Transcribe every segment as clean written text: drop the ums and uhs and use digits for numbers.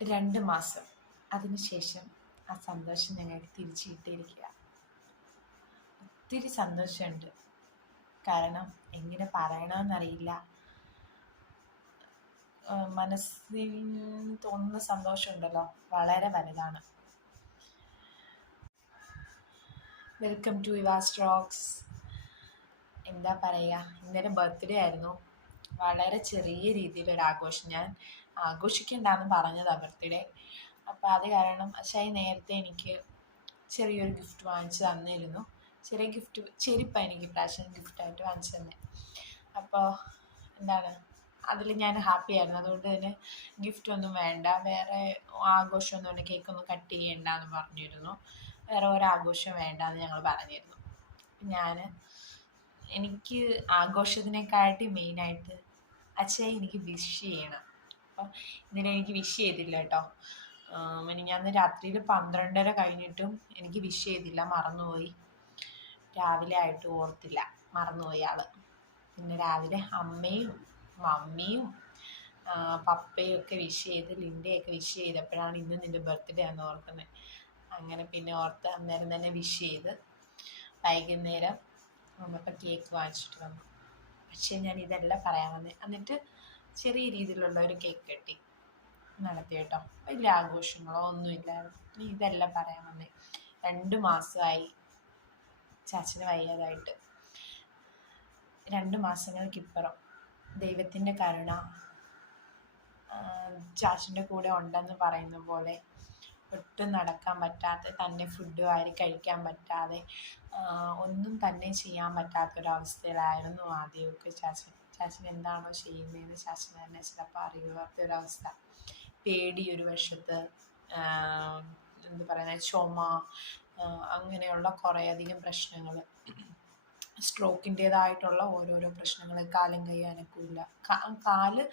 2 മാസം അതിനുശേഷം ആ സന്തോഷം ഞങ്ങൾക്ക് തിരിച്ചു കിട്ടിയിരിക്കുക. ഒത്തിരി സന്തോഷമുണ്ട്. കാരണം എങ്ങനെ പറയണമെന്നറിയില്ല. മനസ്സിൽ തോന്നുന്ന സന്തോഷമുണ്ടല്ലോ, വളരെ വലുതാണ്. Welcome to Eva's rocks. എന്താ പറയുക, ഇന്നലെ ബർത്ത്ഡേ ആയിരുന്നു. വളരെ ചെറിയ രീതിയിലൊരാഘോഷം. ഞാൻ ആഘോഷിക്കണ്ടെന്ന് പറഞ്ഞതാണ് ബർത്ത്ഡേ. അപ്പോൾ അത് കാരണം അച്ചായി നേരത്തെ എനിക്ക് ചെറിയൊരു ഗിഫ്റ്റ് വാങ്ങിച്ച് തന്നിരുന്നു. ചെറിയ ഗിഫ്റ്റ്, ചെരുപ്പാണ് എനിക്ക് പ്രാവശ്യം ഗിഫ്റ്റായിട്ട് വാങ്ങിച്ചു തന്നെ. അപ്പോൾ എന്താണ്, അതിൽ ഞാൻ ഹാപ്പി ആയിരുന്നു. അതുകൊണ്ട് തന്നെ ഗിഫ്റ്റൊന്നും വേണ്ട, വേറെ ആഘോഷമൊന്നും വേണ്ട, കേക്കൊന്നും കട്ട് ചെയ്യണ്ടെന്ന് പറഞ്ഞിരുന്നു. വേറെ ഒരാഘോഷം വേണ്ടെന്ന് ഞങ്ങൾ പറഞ്ഞിരുന്നു. എനിക്ക് ആഘോഷത്തിനെക്കാട്ടി മെയിനായിട്ട് അച്ഛായി എനിക്ക് വിഷ് ചെയ്യണം. അപ്പം ഇതിനെനിക്ക് വിഷ് ചെയ്തില്ല കേട്ടോ. മിനിഞ്ഞാന്ന് രാത്രിയിൽ 12:30 കഴിഞ്ഞിട്ടും എനിക്ക് വിഷ് ചെയ്തില്ല, മറന്നുപോയി. രാവിലെ ആയിട്ട് ഓർത്തില്ല, മറന്നുപോയി ആള്. പിന്നെ രാവിലെ അമ്മയും മമ്മിയും പപ്പയും ഒക്കെ വിഷ് ചെയ്ത്, ലിൻഡയൊക്കെ വിഷ് ചെയ്തപ്പോഴാണ് ഇന്ന് നിൻ്റെ ബർത്ത്ഡേ ആണെന്ന് ഓർക്കുന്നത്. അങ്ങനെ പിന്നെ ഓർത്ത് അന്നേരം തന്നെ വിഷ് ചെയ്ത് വൈകുന്നേരം വന്നപ്പോൾ കേക്ക് വാങ്ങിച്ചിട്ട് വന്നു. പക്ഷേ ഞാൻ ഇതെല്ലാം പറയാൻ വന്നേ. എന്നിട്ട് ചെറിയ രീതിയിലുള്ള ഒരു കേക്ക് കട്ടി നടത്തി കേട്ടോ. വലിയ ആഘോഷങ്ങളോ ഒന്നുമില്ലായിരുന്നു. ഇതെല്ലാം പറയാൻ വന്നേ. 2 മാസമായി ചാച്ചന് വയ്യാതായിട്ട്. 2 മാസങ്ങൾക്കിപ്പുറം ദൈവത്തിൻ്റെ കരുണ ചാച്ചൻ്റെ കൂടെ ഉണ്ടെന്ന് പറയുന്ന പോലെ ഒട്ടും നടക്കാൻ പറ്റാതെ, തന്നെ ഫുഡ് വാരി കഴിക്കാൻ പറ്റാതെ, ഒന്നും തന്നെ ചെയ്യാൻ പറ്റാത്തൊരവസ്ഥയിലായിരുന്നു ആദ്യമൊക്കെ ചാച്ചൻ എന്താണോ ചെയ്യുന്നതെന്ന് ചാച്ചന് തന്നെ ചിലപ്പോൾ അറിയാത്തൊരവസ്ഥ. പേടി ഒരു വശത്ത്, എന്താ പറയുന്നത്, ചുമ, അങ്ങനെയുള്ള കുറേയധികം പ്രശ്നങ്ങൾ, സ്ട്രോക്കിൻ്റേതായിട്ടുള്ള ഓരോരോ പ്രശ്നങ്ങൾ. കാലും കൈ അനക്കില്ല, കാല്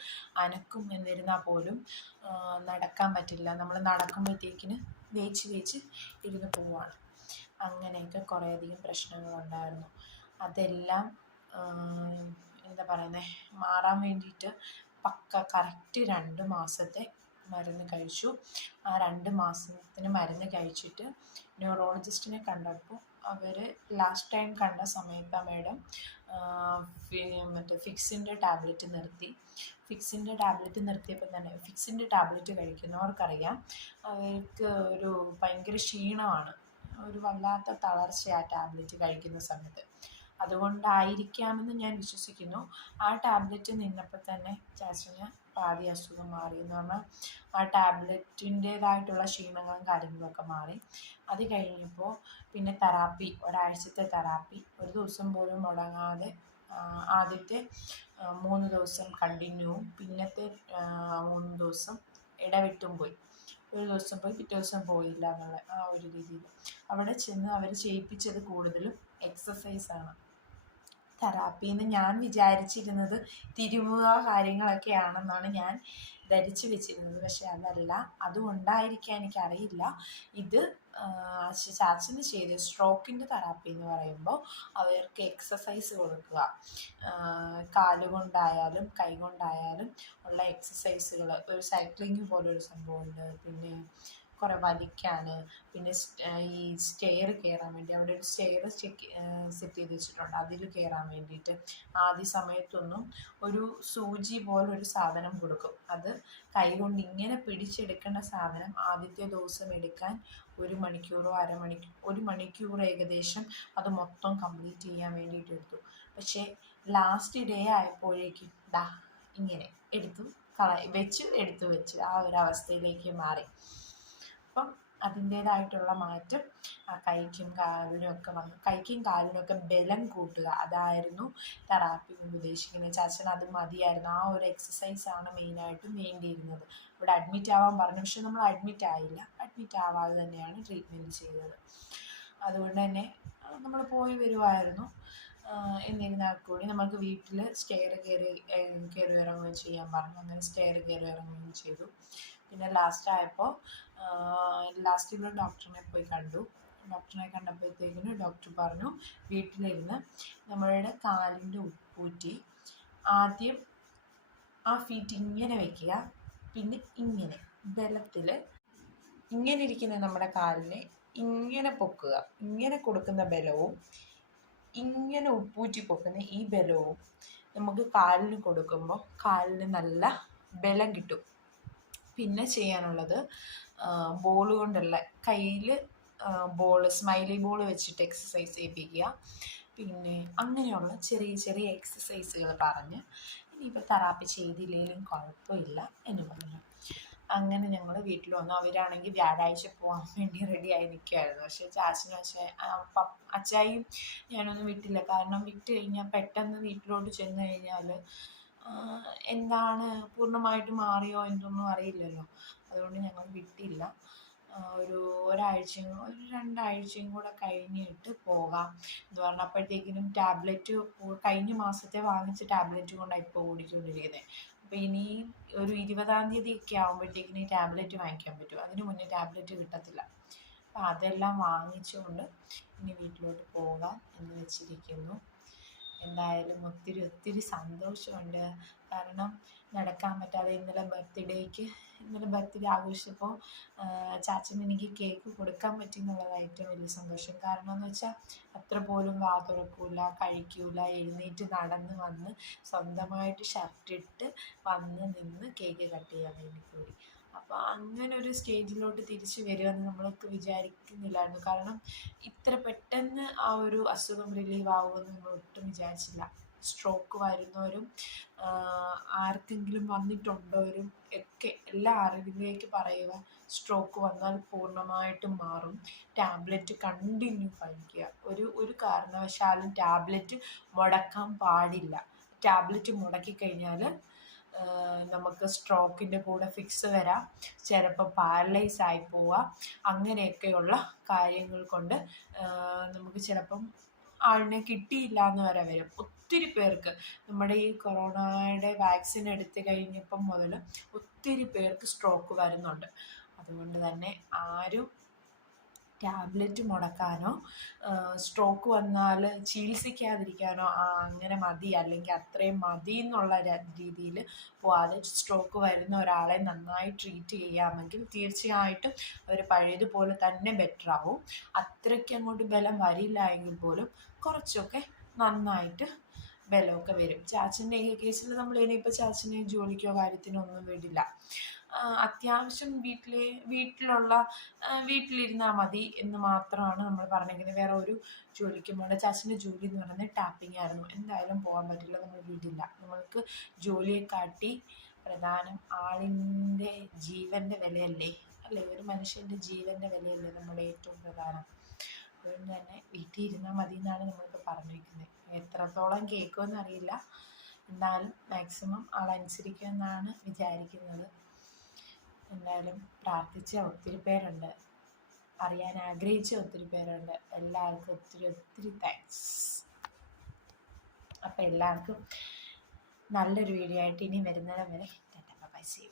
അനക്കും എന്നിരുന്നാൽ പോലും നടക്കാൻ പറ്റില്ല. നമ്മൾ നടക്കുമ്പോഴത്തേക്കിന് വേച്ച് ഇരുന്ന് പോവുകയാണ്. അങ്ങനെയൊക്കെ കുറേയധികം പ്രശ്നങ്ങളുണ്ടായിരുന്നു. അതെല്ലാം എന്താ പറയുന്നത്, മാറാൻ വേണ്ടിയിട്ട് കറക്റ്റ് 2 മാസത്തെ മരുന്ന് കഴിച്ചു. ആ 2 മാസത്തിന് മരുന്ന് കഴിച്ചിട്ട് ന്യൂറോളജിസ്റ്റിനെ കണ്ടപ്പോൾ അവർ ലാസ്റ്റ് ടൈം കണ്ട സമയത്ത് ആ മേഡം ഫിക്സിൻ്റെ ടാബ്ലറ്റ് നിർത്തി. ഫിക്സിൻ്റെ ടാബ്ലറ്റ് നിർത്തിയപ്പോൾ തന്നെ, ഫിക്സിൻ്റെ ടാബ്ലറ്റ് കഴിക്കുന്നവർക്കറിയാം അവർക്ക് ഒരു ഭയങ്കര ക്ഷീണമാണ്, ഒരു വല്ലാത്ത തളർച്ച ആ ടാബ്ലറ്റ് കഴിക്കുന്ന സമയത്ത്. അതുകൊണ്ടായിരിക്കാമെന്ന് ഞാൻ വിശ്വസിക്കുന്നു. ആ ടാബ്ലറ്റ് നിന്നപ്പോൾ തന്നെ ചാച്ചന് പാതി അസുഖം മാറി. എന്ന് പറഞ്ഞാൽ ആ ടാബ്ലറ്റിൻ്റേതായിട്ടുള്ള ക്ഷീണങ്ങളും കാര്യങ്ങളൊക്കെ മാറി. അത് കഴിഞ്ഞപ്പോൾ പിന്നെ തെറാപ്പി, ഒരാഴ്ചത്തെ തെറാപ്പി, ഒരു ദിവസം പോലും മുടങ്ങാതെ. ആദ്യത്തെ 3 ദിവസം കണ്ടിന്യൂവും, പിന്നത്തെ 3 ദിവസം ഇടവിട്ടും പോയി. ഒരു ദിവസം പോയി പിറ്റേ ദിവസം പോയില്ല എന്നുള്ള ആ ഒരു രീതിയിൽ. അവിടെ ചെന്ന് അവർ ചെയ്യിപ്പിച്ചത് കൂടുതലും എക്സസൈസാണ്. തെറാപ്പിന്ന് ഞാൻ വിചാരിച്ചിരുന്നത് തിരുമുക കാര്യങ്ങളൊക്കെയാണെന്നാണ് ഞാൻ ധരിച്ചു വെച്ചിരുന്നത്. പക്ഷെ അതല്ല. അതുകൊണ്ടായിരിക്കാം എനിക്കറിയില്ല. ഇത് ചാച്ചന് ചെയ്ത് സ്ട്രോക്കിൻ്റെ തെറാപ്പി എന്ന് പറയുമ്പോൾ അവർക്ക് എക്സസൈസ് കൊടുക്കുക, കാലുകൊണ്ടായാലും കൈ കൊണ്ടായാലും ഉള്ള എക്സസൈസുകൾ. ഒരു സൈക്ലിങ് പോലൊരു സംഭവമുണ്ട്, പിന്നെ കുറേ വലിക്കാൻ, പിന്നെ ഈ സ്റ്റെയർ കയറാൻ വേണ്ടി അവിടെ ഒരു സ്റ്റെയർ സെറ്റ് ചെയ്ത് വെച്ചിട്ടുണ്ട്. അതിൽ കയറാൻ വേണ്ടിയിട്ട് ആദ്യ സമയത്തൊന്നും ഒരു സൂചി പോലൊരു സാധനം കൊടുക്കും. അത് കൈകൊണ്ട് ഇങ്ങനെ പിടിച്ചെടുക്കേണ്ട സാധനം ആദ്യത്തെ ദിവസം എടുക്കാൻ 1 മണിക്കൂറോ 1 മണിക്കൂർ ഏകദേശം അത് മൊത്തം കംപ്ലീറ്റ് ചെയ്യാൻ വേണ്ടിയിട്ട് എടുത്തു. പക്ഷേ ലാസ്റ്റ് ഡേ ആയപ്പോഴേക്കും ഇങ്ങനെ എടുത്തു വെച്ച് ആ ഒരു അവസ്ഥയിലേക്ക് മാറി. അപ്പം അതിൻ്റേതായിട്ടുള്ള മാറ്റം ആ കൈക്കും കാലിനുമൊക്കെ വന്നു. കൈക്കും കാലിനൊക്കെ ബലം കൂട്ടുക, അതായിരുന്നു തെറാപ്പി കൊണ്ട് ഉദ്ദേശിക്കുന്നത്. ചാച്ചൻ അത് മതിയായിരുന്നു. ആ ഒരു എക്സസൈസാണ് മെയിനായിട്ടും വേണ്ടിയിരുന്നത്. ഇവിടെ അഡ്മിറ്റ് ആവാൻ പറഞ്ഞു, പക്ഷെ നമ്മൾ അഡ്മിറ്റ് ആയില്ല. അഡ്മിറ്റ് ആവാതെ തന്നെയാണ് ട്രീറ്റ്മെൻറ്റ് ചെയ്തത്. അതുകൊണ്ട് തന്നെ നമ്മൾ പോയി വരുമായിരുന്നു. എന്നിരുന്നാൽ കൂടി നമുക്ക് വീട്ടിൽ സ്റ്റെയർ കയറി ഇറങ്ങുകയും ചെയ്യാൻ പറഞ്ഞു. അങ്ങനെ സ്റ്റെയർ കയറി ഇറങ്ങുകയും ചെയ്തു. പിന്നെ ലാസ്റ്റിൽ ഡോക്ടറിനെ പോയി കണ്ടു. ഡോക്ടറിനെ കണ്ടപ്പോഴത്തേക്കിന് ഡോക്ടർ പറഞ്ഞു, വീട്ടിലിരുന്ന് നമ്മളുടെ കാലിൻ്റെ ഉപ്പൂറ്റി ആദ്യം ആ ഫീറ്റ് ഇങ്ങനെ വയ്ക്കുക, പിന്നെ ഇങ്ങനെ ബലത്തിൽ ഇങ്ങനെ ഇരിക്കുന്ന നമ്മുടെ കാലിനെ ഇങ്ങനെ പൊക്കുക, ഇങ്ങനെ കൊടുക്കുന്ന ബലവും ഇങ്ങനെ ഉപ്പൂറ്റി പൊക്കുന്ന ഈ ബലവും നമുക്ക് കാലിന് കൊടുക്കുമ്പോൾ കാലിന് നല്ല ബലം കിട്ടും. പിന്നെ ചെയ്യാനുള്ളത് ബോൾ കൊണ്ടുള്ള കയ്യിൽ സ്മൈലി ബോൾ വെച്ചിട്ട് എക്സസൈസ് ചെയ്യിപ്പിക്കുക. പിന്നെ അങ്ങനെയുള്ള ചെറിയ ചെറിയ എക്സസൈസുകൾ പറഞ്ഞ് ഇനിയിപ്പോൾ തെറാപ്പി ചെയ്തില്ലെങ്കിലും കുഴപ്പമില്ല എന്ന് പറഞ്ഞു. അങ്ങനെ ഞങ്ങൾ വീട്ടിൽ വന്നു. അവരാണെങ്കിൽ വ്യാഴാഴ്ച പോകാൻ വേണ്ടി റെഡിയായി നിൽക്കുമായിരുന്നു. പക്ഷേ അച്ചായും ഞാനൊന്നും വിട്ടില്ല. കാരണം വിട്ട് കഴിഞ്ഞാൽ പെട്ടെന്ന് വീട്ടിലോട്ട് ചെന്ന് കഴിഞ്ഞാൽ എന്താണ് പൂർണ്ണമായിട്ട് മാറിയോ എന്തൊന്നും അറിയില്ലല്ലോ. അതുകൊണ്ട് ഞങ്ങൾ വിട്ടില്ല. ഒരു 2 കൂടെ കഴിഞ്ഞിട്ട് പോകാം എന്ന് പറഞ്ഞപ്പോഴത്തേക്കിനും ടാബ്ലറ്റ് കഴിഞ്ഞ മാസത്തെ വാങ്ങിച്ച ടാബ്ലറ്റ് കൊണ്ടാണ് ഇപ്പോൾ ഓടിക്കൊണ്ടിരിക്കുന്നത്. അപ്പോൾ ഇനി ഒരു 20-ാം തീയതിയൊക്കെ ആകുമ്പോഴത്തേക്കിനും ടാബ്ലറ്റ് വാങ്ങിക്കാൻ പറ്റും. അതിന് മുന്നേ ടാബ്ലറ്റ് കിട്ടത്തില്ല. അപ്പോൾ അതെല്ലാം വാങ്ങിച്ചുകൊണ്ട് ഇനി വീട്ടിലോട്ട് പോകാം എന്ന് വെച്ചിരിക്കുന്നു. എന്തായാലും ഒത്തിരി സന്തോഷമുണ്ട്. കാരണം നടക്കാൻ പറ്റാതെ ഇന്നലെ ബർത്ത്ഡേ ആഘോഷിച്ചപ്പോൾ ചാച്ചന് എനിക്ക് കേക്ക് കൊടുക്കാൻ പറ്റി എന്നുള്ളത് ഏറ്റവും വലിയ സന്തോഷം. കാരണം എന്ന് വെച്ചാൽ അത്ര പോലും വാ തുറക്കൂല, കഴിക്കൂല, എഴുന്നേറ്റ് നടന്ന് വന്ന് സ്വന്തമായിട്ട് ഷർട്ടിട്ട് വന്ന് നിന്ന് കേക്ക് കട്ട് ചെയ്യാൻ വേണ്ടി കൂടി. അപ്പോൾ അങ്ങനെ ഒരു സ്റ്റേജിലോട്ട് തിരിച്ചു വരുമെന്ന് നമ്മൾക്ക് വിചാരിക്കുന്നില്ലായിരുന്നു. കാരണം ഇത്ര പെട്ടെന്ന് ആ ഒരു അസുഖം റിലീവ് ആകുമെന്ന് നമ്മൾ ഒട്ടും വിചാരിച്ചില്ല. സ്ട്രോക്ക് വരുന്നവരും ആർക്കെങ്കിലും വന്നിട്ടുള്ളവരും ഒക്കെ എല്ലാ അറിവിലേക്ക് പറയുക, സ്ട്രോക്ക് വന്നാൽ പൂർണ്ണമായിട്ടും മാറും. ടാബ്ലറ്റ് കണ്ടിന്യൂ കഴിക്കുക. ഒരു കാരണവശാലും ടാബ്ലറ്റ് മുടക്കാൻ പാടില്ല. ടാബ്ലറ്റ് മുടക്കിക്കഴിഞ്ഞാൽ നമുക്ക് സ്ട്രോക്കിൻ്റെ കൂടെ ഫിക്സ് വരാം, ചിലപ്പോൾ പാരലൈസ് ആയി പോവുക. അങ്ങനെയൊക്കെയുള്ള കാര്യങ്ങൾ കൊണ്ട് നമുക്ക് ചിലപ്പം ആളിനെ കിട്ടിയില്ല എന്ന് വരെ വരും. ഒത്തിരി പേർക്ക് നമ്മുടെ ഈ കൊറോണയുടെ വാക്സിൻ എടുത്തു കഴിഞ്ഞപ്പം മുതൽ ഒത്തിരി പേർക്ക് സ്ട്രോക്ക് വരുന്നുണ്ട്. അതുകൊണ്ട് തന്നെ ആരും ടാബ്ലറ്റ് മുടക്കാനോ സ്ട്രോക്ക് വന്നാൽ ചികിത്സിക്കാതിരിക്കാനോ അങ്ങനെ മതി അല്ലെങ്കിൽ അത്രയും മതി എന്നുള്ള രീതിയിൽ പോവാതെ സ്ട്രോക്ക് വരുന്ന ഒരാളെ നന്നായി ട്രീറ്റ് ചെയ്യാമെങ്കിൽ തീർച്ചയായിട്ടും അവർ പഴയതുപോലെ തന്നെ ബെറ്ററാവും. അത്രയ്ക്ക് അങ്ങോട്ട് ബലം വരില്ല എങ്കിൽ പോലും കുറച്ചൊക്കെ നന്നായിട്ട് ബലമൊക്കെ വരും. ചാച്ചൻ്റെ കേസിൽ നമ്മൾ ഇനിയിപ്പോൾ ചാച്ചനെ ജോലിക്കോ കാര്യത്തിനോ ഒന്നും വിടില്ല. അത്യാവശ്യം വീട്ടിലിരുന്നാൽ മതി എന്ന് മാത്രമാണ് നമ്മൾ പറഞ്ഞിരിക്കുന്നത്. വേറെ ഒരു ജോലിക്കും പോകണ്ട. ചാച്ചൻ്റെ ജോലി എന്ന് പറയുന്നത് ടാപ്പിംഗ് ആയിരുന്നു. എന്തായാലും പോകാൻ പറ്റില്ല, നമ്മൾ വിടില്ല. നമ്മൾക്ക് ജോലിയെ കാട്ടി പ്രധാനം ആളിൻ്റെ ജീവൻ്റെ വിലയല്ലേ, അല്ലേ? ഒരു മനുഷ്യൻ്റെ ജീവൻ്റെ വിലയല്ലേ നമ്മുടെ ഏറ്റവും പ്രധാനം. അതുകൊണ്ട് തന്നെ വീട്ടിൽ ഇരുന്നാൽ മതി എന്നാണ് നമ്മളിപ്പോൾ പറഞ്ഞിരിക്കുന്നത്. എത്രത്തോളം കേൾക്കുമെന്ന് അറിയില്ല, എന്നാലും മാക്സിമം ആളനുസരിക്കുമെന്നാണ് വിചാരിക്കുന്നത്. എന്തായാലും പ്രാർത്ഥിച്ച ഒത്തിരി പേരുണ്ട്, അറിയാൻ ആഗ്രഹിച്ച ഒത്തിരി പേരുണ്ട്. എല്ലാവർക്കും ഒത്തിരി താങ്ക്സ്. അപ്പം എല്ലാവർക്കും നല്ലൊരു വീഡിയോ ആയിട്ട് ഇനി വരുന്നിടം വരെ ബൈ, സീ യു.